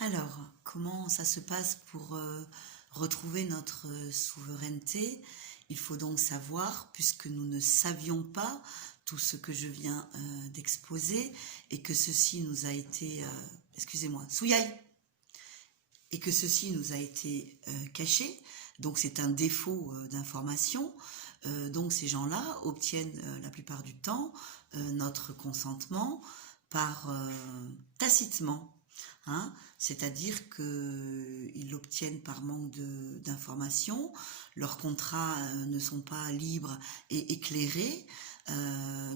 Alors, comment ça se passe pour retrouver notre souveraineté? Il faut donc savoir, puisque nous ne savions pas tout ce que je viens d'exposer, et que ceci nous a été, excusez-moi, souyaï, et que ceci nous a été caché, donc c'est un défaut d'information. Donc ces gens-là obtiennent la plupart du temps notre consentement par tacitement. Hein, c'est-à-dire qu'ils l'obtiennent par manque d'informations, leurs contrats ne sont pas libres et éclairés,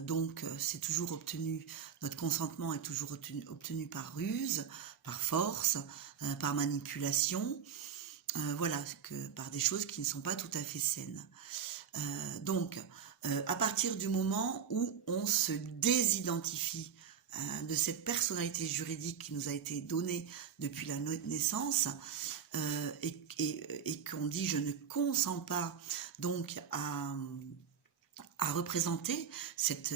donc c'est toujours obtenu, notre consentement est toujours obtenu par ruse, par force, par manipulation, voilà, par des choses qui ne sont pas tout à fait saines. Donc, à partir du moment où on se désidentifie de cette personnalité juridique qui nous a été donnée depuis la naissance, et qu'on dit je ne consens pas donc à représenter cette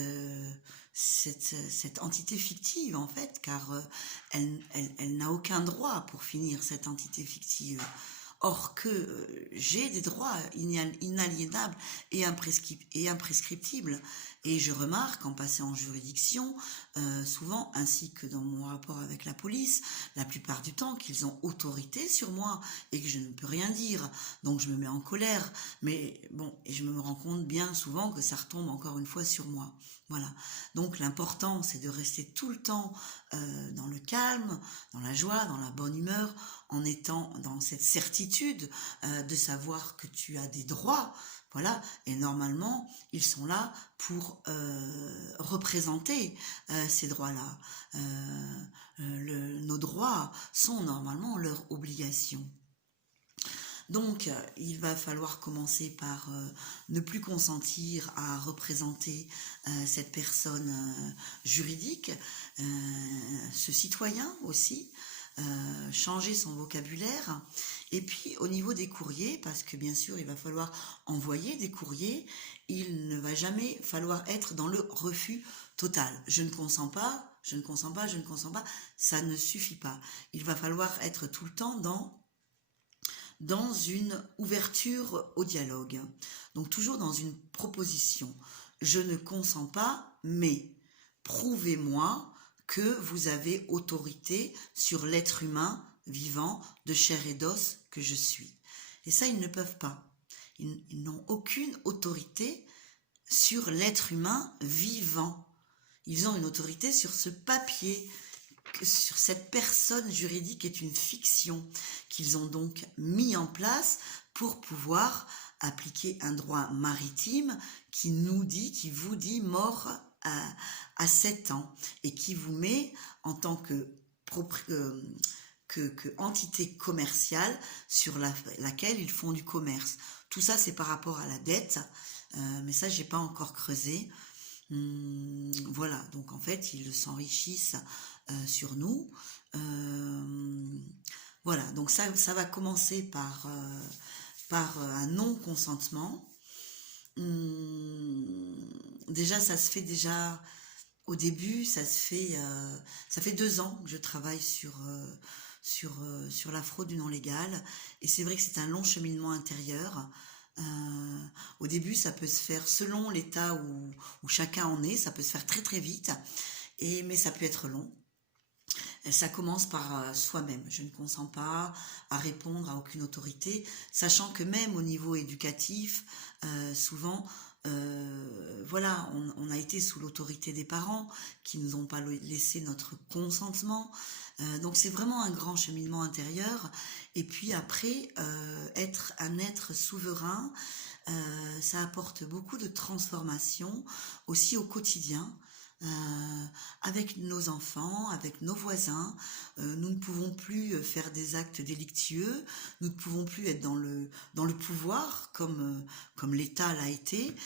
entité fictive en fait, car elle n'a aucun droit pour finir, cette entité fictive. Or que j'ai des droits inaliénables et imprescriptibles. Et je remarque en passant en juridiction, souvent, ainsi que dans mon rapport avec la police, la plupart du temps, qu'ils ont autorité sur moi et que je ne peux rien dire. Donc je me mets en colère. Mais bon, et je me rends compte bien souvent que ça retombe encore une fois sur moi. Voilà. Donc l'important, c'est de rester tout le temps dans le calme, dans la joie, dans la bonne humeur, en étant dans cette certitude de savoir que tu as des droits, voilà, et normalement, ils sont là pour représenter ces droits-là. Nos droits sont normalement leurs obligations. Donc, il va falloir commencer par ne plus consentir à représenter cette personne juridique, ce citoyen aussi, changer son vocabulaire. Et puis au niveau des courriers, parce que bien sûr il va falloir envoyer des courriers, il ne va jamais falloir être dans le refus total. Je ne consens pas, je ne consens pas, je ne consens pas, ça ne suffit pas. Il va falloir être tout le temps dans une ouverture au dialogue. Donc toujours dans une proposition. Je ne consens pas, mais prouvez-moi que vous avez autorité sur l'être humain vivant de chair et d'os que je suis. Et ça, ils ne peuvent pas. Ils n'ont aucune autorité sur l'être humain vivant. Ils ont une autorité sur ce papier, sur cette personne juridique qui est une fiction, qu'ils ont donc mis en place pour pouvoir appliquer un droit maritime qui nous dit, qui vous dit mort à 7 ans, et qui vous met en tant que entité commerciale sur laquelle ils font du commerce. Tout ça, c'est par rapport à la dette, mais ça, j'ai pas encore creusé. Voilà, donc en fait, ils s'enrichissent sur nous. Voilà, donc ça va commencer par un non-consentement. Déjà, ça se fait déjà au début, ça fait 2 ans que je travaille sur la fraude du non légal, et c'est vrai que c'est un long cheminement intérieur. Au début, ça peut se faire selon l'état où chacun en est, ça peut se faire très très vite, mais ça peut être long. Ça commence par soi-même. Je ne consens pas à répondre à aucune autorité, sachant que même au niveau éducatif, souvent, voilà, on a été sous l'autorité des parents qui nous ont pas laissé notre consentement. Donc c'est vraiment un grand cheminement intérieur. Et puis après, être un être souverain, ça apporte beaucoup de transformation aussi au quotidien. Avec nos enfants, avec nos voisins, nous ne pouvons plus faire des actes délictueux, nous ne pouvons plus être dans le pouvoir comme l'État l'a été,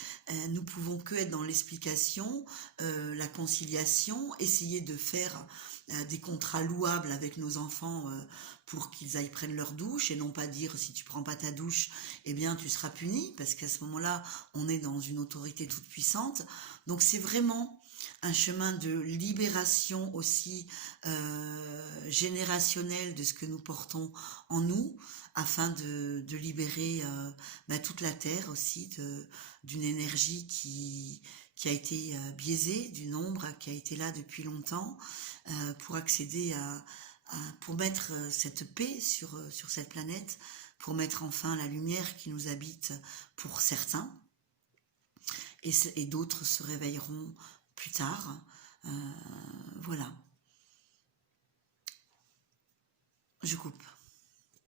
nous pouvons que être dans l'explication, la conciliation, essayer de faire des contrats louables avec nos enfants pour qu'ils aillent prendre leur douche, et non pas dire si tu prends pas ta douche, eh bien tu seras puni, parce qu'à ce moment-là, on est dans une autorité toute puissante. Donc c'est vraiment un chemin de libération aussi générationnelle de ce que nous portons en nous, afin de libérer toute la Terre aussi d'une énergie qui a été biaisée, d'une ombre qui a été là depuis longtemps, pour accéder pour mettre cette paix sur cette planète, pour mettre enfin la lumière qui nous habite pour certains, et d'autres se réveilleront plus tard. Voilà. Je coupe.